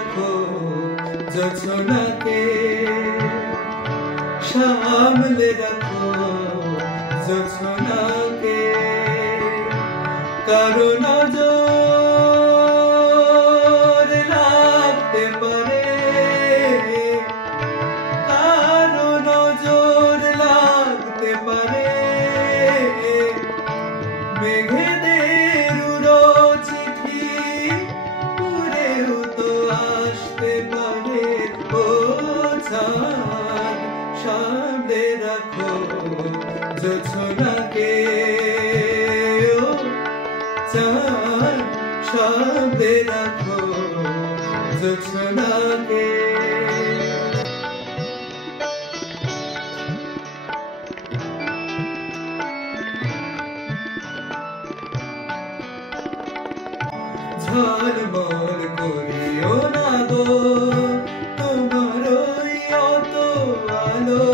রাখো জোছনাকে, সামলে রাখো জোছনাকে, কারো নজর লাগতে পারে, কারো নজর লাগতে পারে, মেঘেদের উড়ো চিঠি উড়েও তো আসতে পারে। ও চাঁদ সামলে রাখো জোছনাকে, ও চাঁদ সামলে রাখো জোছনাকে। ঝলমল করিও না গো তোমার ওই অত আলো,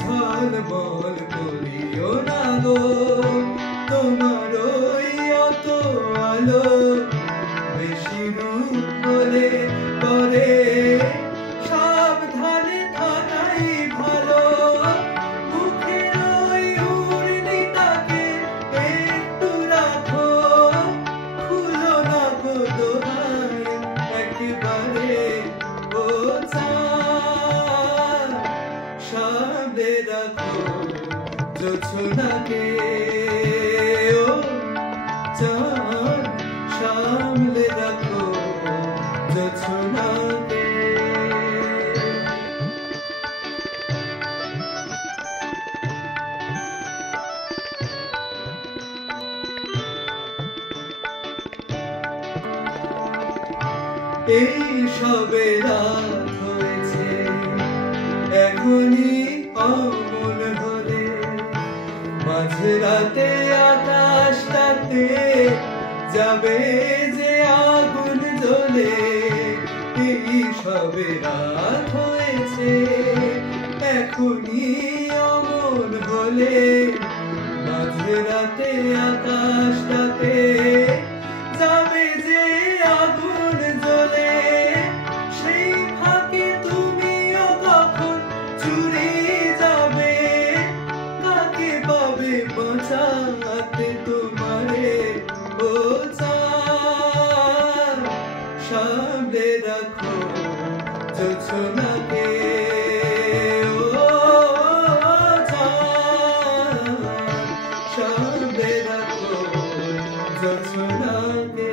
ঝলমল করিও না গো তোমার ওই অত আলো, বেশি রূপ বলে করে সাবধানে থাকাই ভালো। মুখের ওই উর্দিটাকে একটু রাখো, খুলো না গো দোহাই একেবারে। ও চাঁদ সামলে রাখো জোছনাকে, ও চাঁদ সামলে রাখো জোছনাকে। এই সবে রাত হয়েছে, এখনই অমন হলে মাঝরাতে আকাশটাতে যাবে যে আগুন জ্বলে। এই সবে রাত হয়েছে, এখনই অমন হলে মাঝরাতে আকাশটাতে যাবে যে আগুন জ্বলে। সেই ফাঁকে তুমিও তখন চুরি যাবে, কাকে পাবে বাঁচাতে তোমারে। ও চাঁদ সামলে রাখো জোছনাকে, ও চাঁদ সামলে রাখো জোছনাকে।